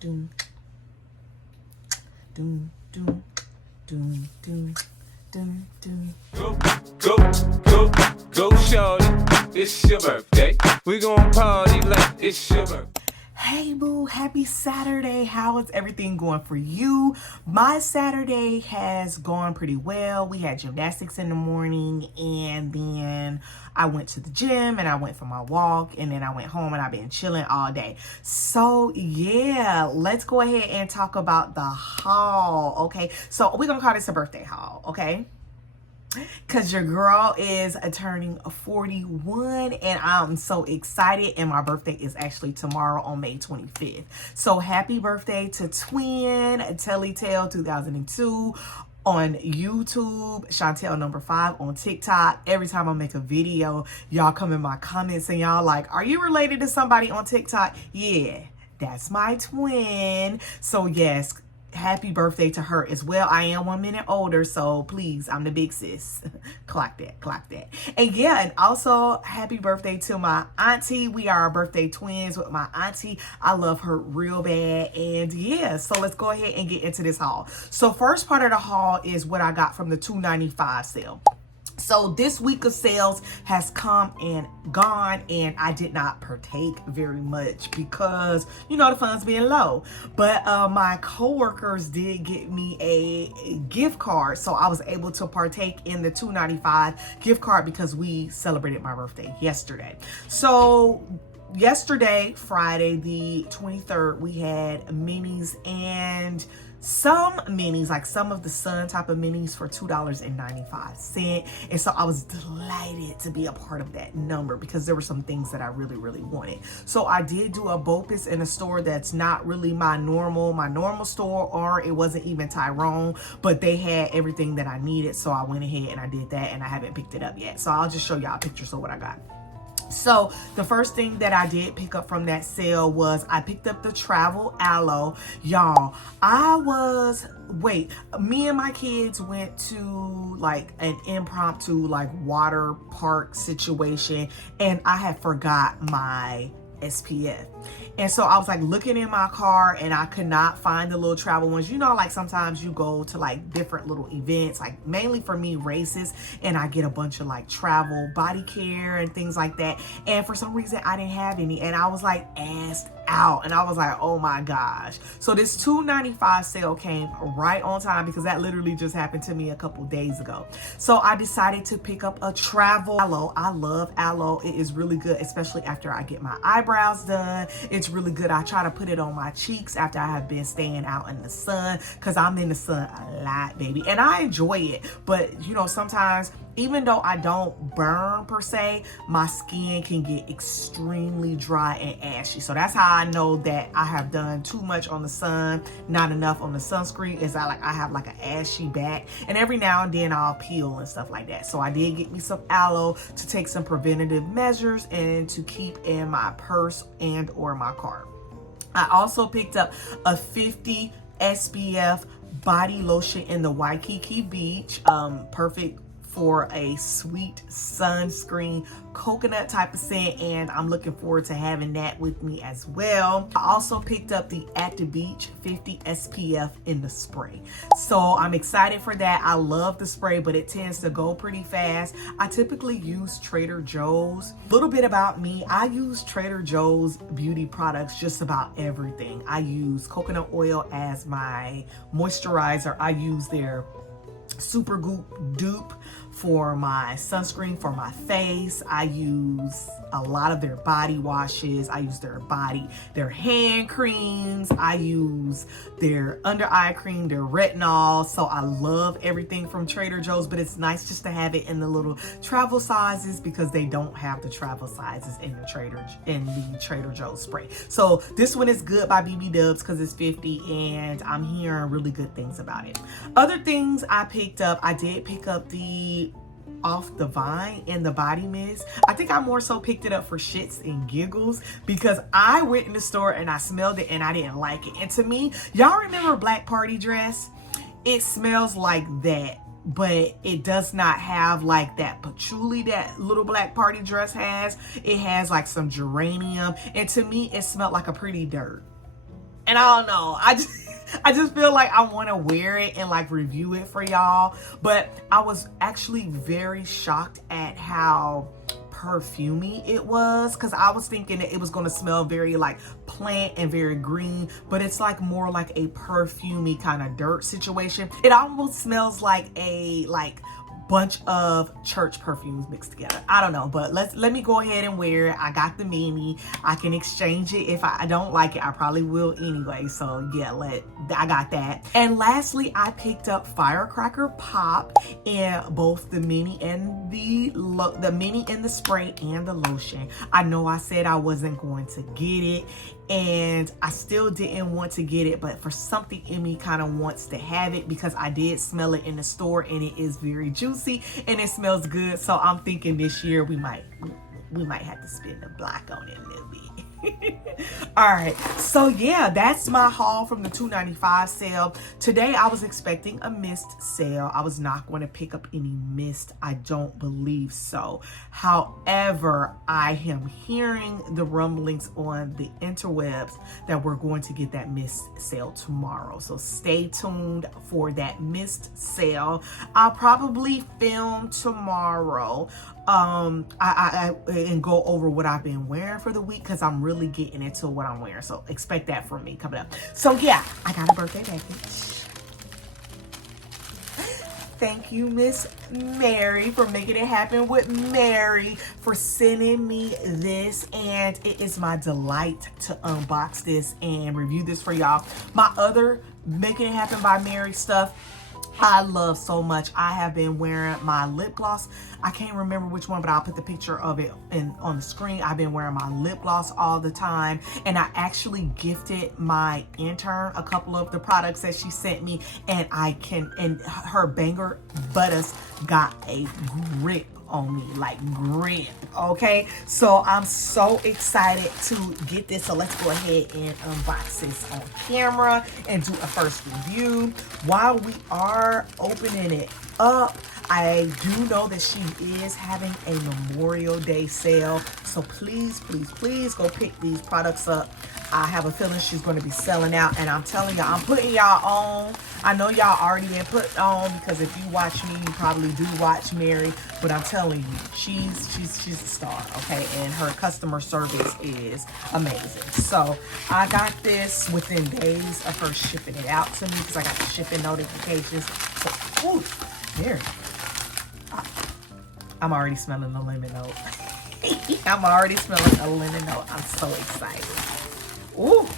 doom, doom, doom, doom, doom, doom, doom. Go, shorty. It's your birthday. We gon' party like it's your birthday. Hey boo, happy Saturday. How is everything going for you? My Saturday has gone pretty well. We had gymnastics in the morning, and then I went to the gym and I went for my walk, and then I went home and I've been chilling all day. So yeah, let's go ahead and talk about the haul. Okay, so we're gonna call this a birthday haul, okay? Because your girl is turning 41 and I'm so excited, and my birthday is actually tomorrow on May 25th. So happy birthday to Twin Tellytale 2002 on YouTube, Chantel number 5 on TikTok. Every time I make a video, y'all come in my comments and y'all like, are you related to somebody on TikTok? Yeah, that's my twin. So yes, happy birthday to her as well. I am 1 minute older, so please, I'm the big sis. Clock that, clock that. And yeah, and also happy birthday to my auntie. We are birthday twins with my auntie. I love her real bad. And yeah, so let's go ahead and get into this haul. So first part of the haul is what I got from the $2.95 sale. So this week of sales has come and gone, and I did not partake very much because, you know, the funds being low. But my coworkers did get me a gift card, so I was able to partake in the $2.95 gift card because we celebrated my birthday yesterday. So yesterday, Friday the 23rd, we had minis and some minis, like some of the Sun type of minis for $2.95. And so I was delighted to be a part of that number because there were some things that I really, really wanted. So I did do a BOPUS in a store that's not really my normal store, or it wasn't even Tyrone, but they had everything that I needed. So I went ahead and I did that, and I haven't picked it up yet. So I'll just show y'all pictures of what I got. So the first thing that I did pick up from that sale was I picked up the travel aloe. Y'all, me and my kids went to like an impromptu like water park situation, and I had forgot my SPF. And so I was like looking in my car, and I could not find the little travel ones. You know, like sometimes you go to like different little events, like mainly for me races, and I get a bunch of like travel Bodycare and things like that. And for some reason I didn't have any, and I was like asked out, and I was like, oh my gosh. So this $2.95 sale came right on time because that literally just happened to me a couple days ago. So I decided to pick up a travel aloe. I love aloe. It is really good, especially after I get my eyebrows done. It's really good. I try to put it on my cheeks after I have been staying out in the sun, because I'm in the sun a lot, baby, and I enjoy it. But you know, sometimes even though I don't burn per se, my skin can get extremely dry and ashy. So that's how I know that I have done too much on the sun, not enough on the sunscreen, is I have like an ashy back, and every now and then I'll peel and stuff like that. So I did get me some aloe to take some preventative measures and to keep in my purse and or my car. I also picked up a 50 SPF body lotion in the Waikiki Beach, perfect for a sweet sunscreen coconut type of scent, and I'm looking forward to having that with me as well. I also picked up the At the Beach 50 SPF in the spray, so I'm excited for that. I love the spray, but it tends to go pretty fast. I typically use Trader Joe's. A little bit about me, I use Trader Joe's beauty products just about everything. I use coconut oil as my moisturizer. I use their Super Goop dupe for my sunscreen for my face. I use a lot of their body washes. I use their hand creams. I use their under eye cream, their retinol. So I love everything from Trader Joe's, but it's nice just to have it in the little travel sizes because they don't have the travel sizes in the Trader Joe's spray. So this one is good by BBW because it's 50, and I'm hearing really good things about it. Other things I picked up, I did pick up the Off the Vine in the body mist. I think I more so picked it up for shits and giggles because I went in the store and I smelled it and I didn't like it. And to me, y'all remember Black Party Dress? It smells like that, but it does not have like that patchouli that little Black Party Dress has. It has like some geranium, and to me it smelled like a pretty dirt. And I don't know, I just feel like I want to wear it and like review it for y'all. But I was actually very shocked at how perfumey it was, because I was thinking that it was going to smell very like plant and very green, but it's like more like a perfumey kind of dirt situation. It almost smells like a bunch of church perfumes mixed together. I don't know, but let me go ahead and wear it. I got the mini. I can exchange it. If I don't like it, I probably will anyway. So yeah, I got that. And lastly, I picked up Firecracker Pop in both the mini and the mini in the spray and the lotion. I know I said I wasn't going to get it, and I still didn't want to get it, but for something in me kind of wants to have it, because I did smell it in the store and it is very juicy and it smells good. So I'm thinking this year we might have to spend the block on it a little bit. All right, so yeah, that's my haul from the $2.95 sale. Today I was expecting a mist sale. I was not going to pick up any mist. I don't believe so. However, I am hearing the rumblings on the interwebs that we're going to get that mist sale tomorrow. So stay tuned for that mist sale. I'll probably film tomorrow and go over what I've been wearing for the week, because I'm really getting into what I'm wearing. So expect that from me coming up. So yeah, I got a birthday package. Thank you, Miss Mary, for making it happen with Mary, for sending me this. And it is my delight to unbox this and review this for y'all. My other Making It Happen by Mary stuff, I love so much. I have been wearing my lip gloss. I can't remember which one, but I'll put the picture of it on the screen. I've been wearing my lip gloss all the time, and I actually gifted my intern a couple of the products that she sent me, and her Banger Butters got a grip on me, like grip. Okay, so I'm so excited to get this. So let's go ahead and unbox this on camera and do a first review. While we are opening it up, I do know that she is having a Memorial Day sale, so please go pick these products up. I have a feeling she's going to be selling out, and I'm telling y'all, I'm putting y'all on. I know y'all already been put on, because if you watch me, you probably do watch Mary, but I'm telling you, she's a star, okay? And her customer service is amazing. So I got this within days of her shipping it out to me, because I got the shipping notifications. So, ooh, Mary, I'm already smelling the lemon note. I'm already smelling a lemon note. I'm so excited. Ooh,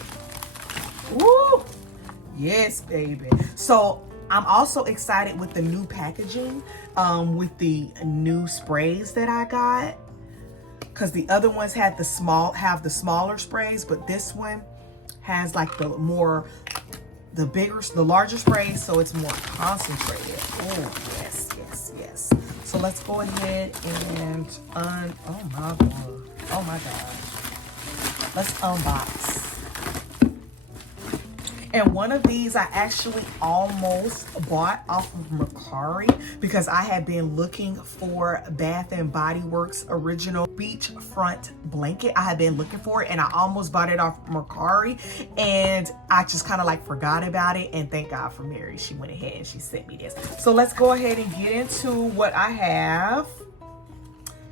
ooh, yes, baby. So I'm also excited with the new packaging, with the new sprays that I got, because the other ones had the smaller sprays, but this one has like the larger sprays, so it's more concentrated. Oh yes. So let's go ahead and oh my gosh, let's unbox. And one of these I actually almost bought off of Mercari, because I had been looking for Bath and Body Works original beachfront blanket. I had been looking for it, and I almost bought it off Mercari, and I just kind of like forgot about it. And thank God for Mary, she went ahead and she sent me this. So let's go ahead and get into what I have.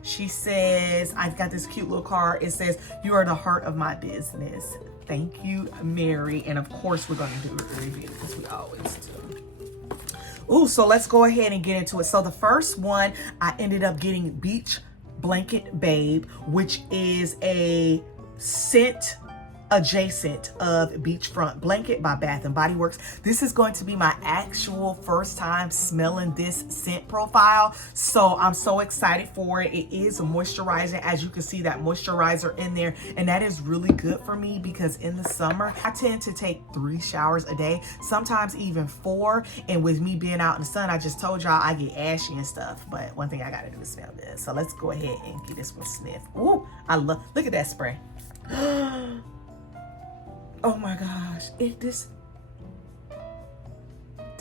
She says, I've got this cute little card. It says, "You are the heart of my business." Thank you, Mary. And of course, we're going to do a review, because we always do. Ooh, so let's go ahead and get into it. So the first one, I ended up getting Beach Blanket Babe, which is a scent adjacent of Beachfront Blanket by Bath and Body Works. This is going to be my actual first time smelling this scent profile, so I'm so excited for it. It is a moisturizer, as you can see that moisturizer in there, and that is really good for me, because in the summer I tend to take 3 showers a day, sometimes even 4, and with me being out in the sun, I just told y'all I get ashy and stuff, but one thing I gotta do is smell good. So let's go ahead and get this one sniff. Ooh, look at that spray. Oh my gosh, this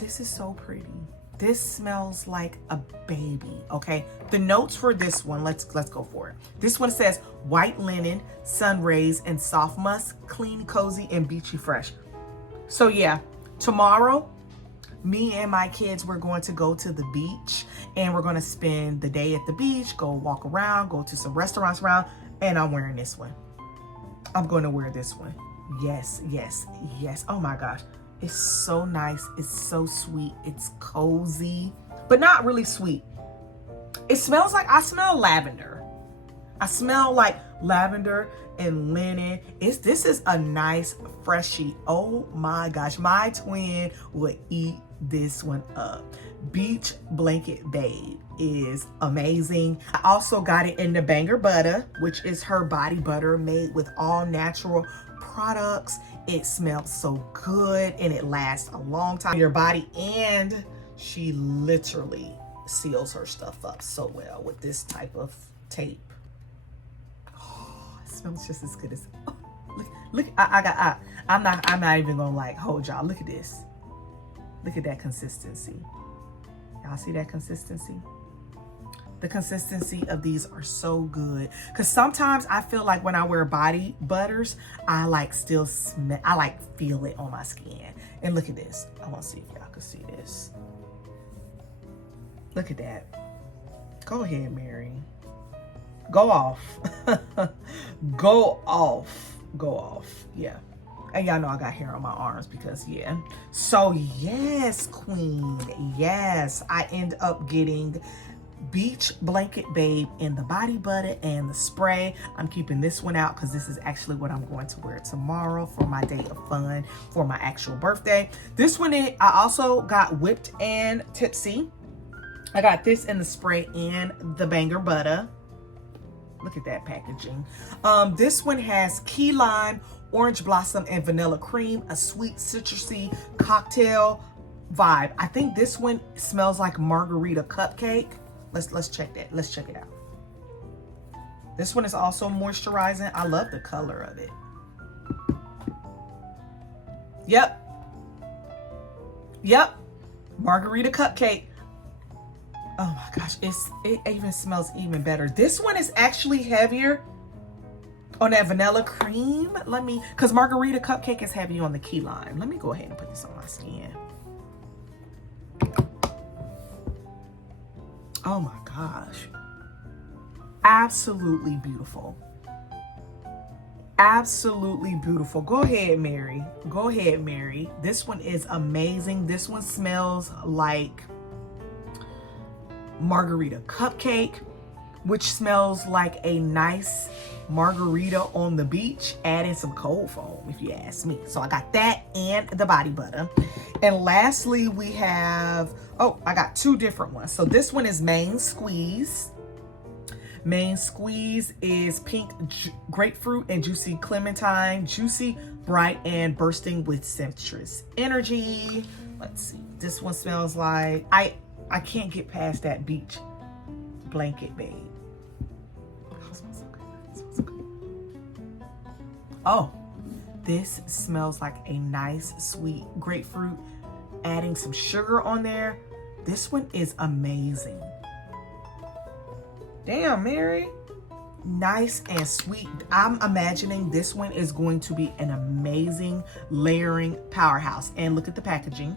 is so pretty. This smells like a baby, okay? The notes for this one, let's go for it. This one says white linen, sun rays, and soft musk, clean, cozy, and beachy fresh. So yeah, tomorrow, me and my kids, we're going to go to the beach and we're going to spend the day at the beach, go walk around, go to some restaurants around, and I'm wearing this one. I'm going to wear this one. Yes, yes, yes. Oh my gosh. It's so nice. It's so sweet. It's cozy, but not really sweet. It smells like, I smell lavender. I smell like lavender and linen. This is a nice freshie. Oh my gosh. My twin would eat this one up. Beach Blanket Babe is amazing. I also got it in the Banger Butter, which is her body butter made with all natural products. It smells so good and it lasts a long time in your body, and she literally seals her stuff up so well with this type of tape. Oh, it smells just as good as, oh, look, I'm not even gonna like hold y'all. Look at this. Look at that consistency. Y'all see that consistency? The consistency of these are so good. Because sometimes I feel like when I wear body butters, I like still smell, I like feel it on my skin. And look at this. I want to see if y'all can see this. Look at that. Go ahead, Mary. Go off. Go off. Go off. Yeah. And y'all know I got hair on my arms because, yeah. So, yes, queen. Yes. I end up getting Beach Blanket Babe in the body butter and the spray. I'm keeping this one out because this is actually what I'm going to wear tomorrow for my day of fun for my actual birthday. This one, I also got Whipped and Tipsy. I got this in the spray and the Banger Butter. Look at that packaging. This one has key lime, orange blossom, and vanilla cream, a sweet citrusy cocktail vibe. I think this one smells like margarita cupcake. Let's check that. Let's check it out. This one is also moisturizing. I love the color of it. Yep. Yep. Margarita cupcake. Oh my gosh, it even smells even better. This one is actually heavier on that vanilla cream. Because margarita cupcake is heavy on the key lime. Let me go ahead and put this on my skin. Oh my gosh. Absolutely beautiful. Absolutely beautiful. Go ahead, Mary. Go ahead, Mary. This one is amazing. This one smells like margarita cupcake, which smells like a nice margarita on the beach, adding some cold foam, if you ask me. So I got that and the body butter. And lastly, we have, oh, I got two different ones. So this one is Main Squeeze. Main Squeeze is pink grapefruit and juicy clementine, juicy, bright, and bursting with citrus energy. Let's see. This one smells like, I can't get past that Beach Blanket Babe. Oh, it smells so good. It smells so good. Oh, this smells like a nice sweet grapefruit, adding some sugar on there. This one is amazing. Damn, Mary. Nice and sweet. I'm imagining this one is going to be an amazing layering powerhouse. And look at the packaging.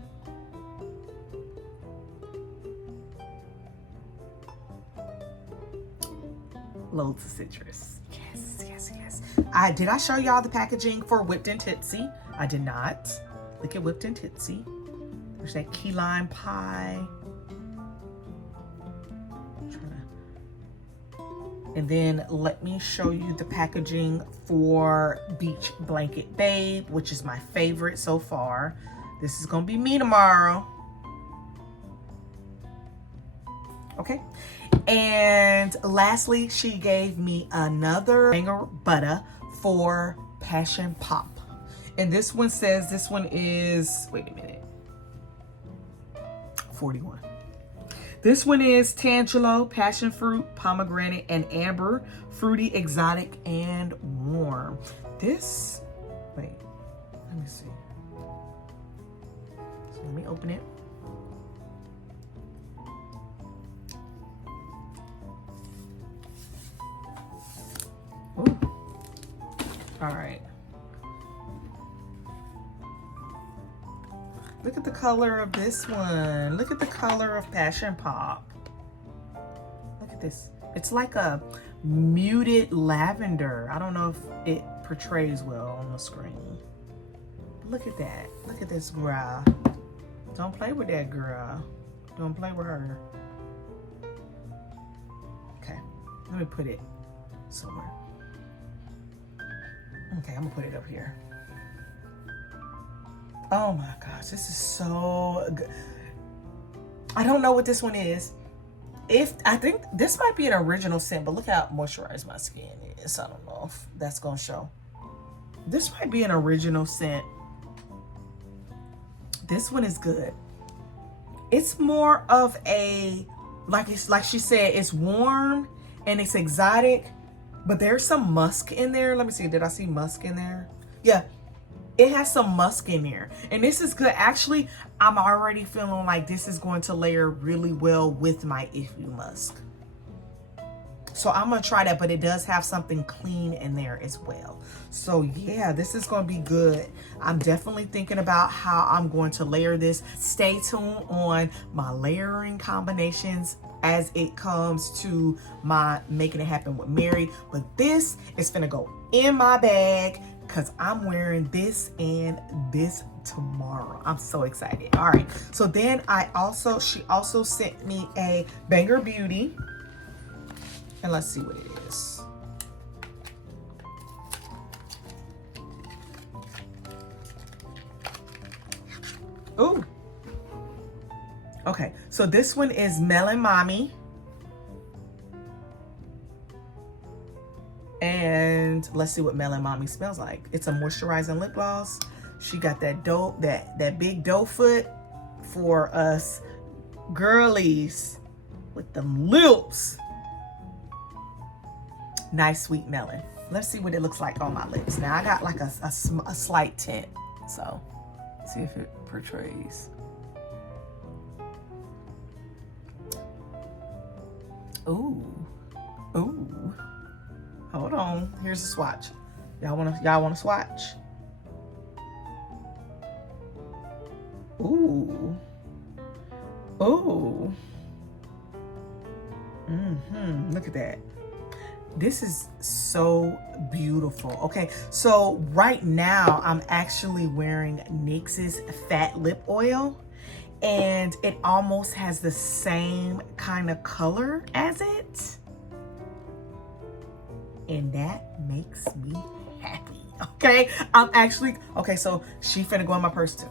Loads of citrus. Yes, yes, yes. Did I show y'all the packaging for Whipped and Tipsy? I did not. Look at Whipped and Tipsy. There's that key lime pie. And then let me show you the packaging for Beach Blanket Babe, which is my favorite so far. This is gonna be me tomorrow. Okay. And lastly, she gave me another Banger Butter for Passion Pop. And this one says, this one is, wait a minute, 41. This one is Tangelo, passion fruit, pomegranate, and amber, fruity, exotic, and warm. This, wait, let me see. So let me open it. Ooh. All right. Look at the color of this one. Look at the color of Passion Pop. Look at this. It's like a muted lavender. I don't know if it portrays well on the screen. Look at that. Look at this girl. Don't play with that girl. Don't play with her. Okay, let me put it somewhere. Okay, I'm gonna put it up here. Oh my gosh, this is so good. I don't know what this one is. I think this might be an original scent, but look how moisturized my skin is. I don't know if that's gonna show. This might be an original scent. This one is good. It's more of a, like she said, it's warm and it's exotic, but there's some musk in there. Let me see, did I see musk in there? Yeah, it has some musk in there. And this is good. Actually, I'm already feeling like this is going to layer really well with my Iffy musk. So I'm gonna try that, but it does have something clean in there as well. So yeah, this is gonna be good. I'm definitely thinking about how I'm going to layer this. Stay tuned on my layering combinations as it comes to my making it happen with Mary. But this is finna go in my bag because I'm wearing this and this tomorrow. I'm so excited. All right, so then she also sent me a Banger Beauty. And let's see what it is. Ooh. Okay, so this one is Melon Mommy. And let's see what Melon Mommy smells like. It's a moisturizing lip gloss. She got that that big doe foot for us girlies with them lips. Nice sweet melon. Let's see what it looks like on my lips. Now I got like a slight tint, so see if it portrays. Ooh, ooh. Hold on. Here's a swatch. Y'all wanna swatch? Ooh, ooh. Look at that. This is so beautiful. Okay, so right now I'm actually wearing NYX's Fat Lip Oil, and it almost has the same kind of color as it. And that makes me happy. Okay, okay, so she finna go in my purse too.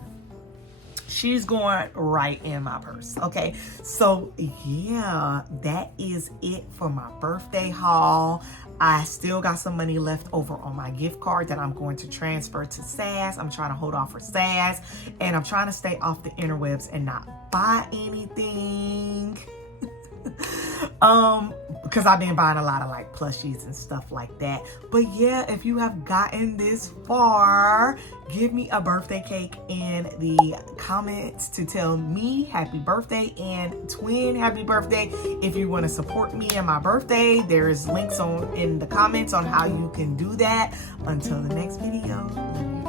She's going right in my purse. Okay, so yeah, that is it for my birthday haul. I still got some money left over on my gift card that I'm going to transfer to SAS. I'm trying to hold off for SAS, and I'm trying to stay off the interwebs and not buy anything. Because I've been buying a lot of like plushies and stuff like that. But yeah, if you have gotten this far, give me a birthday cake in the comments to tell me happy birthday and twin happy birthday. If you want to support me and my birthday, there's links in the comments on how you can do that. Until the next video.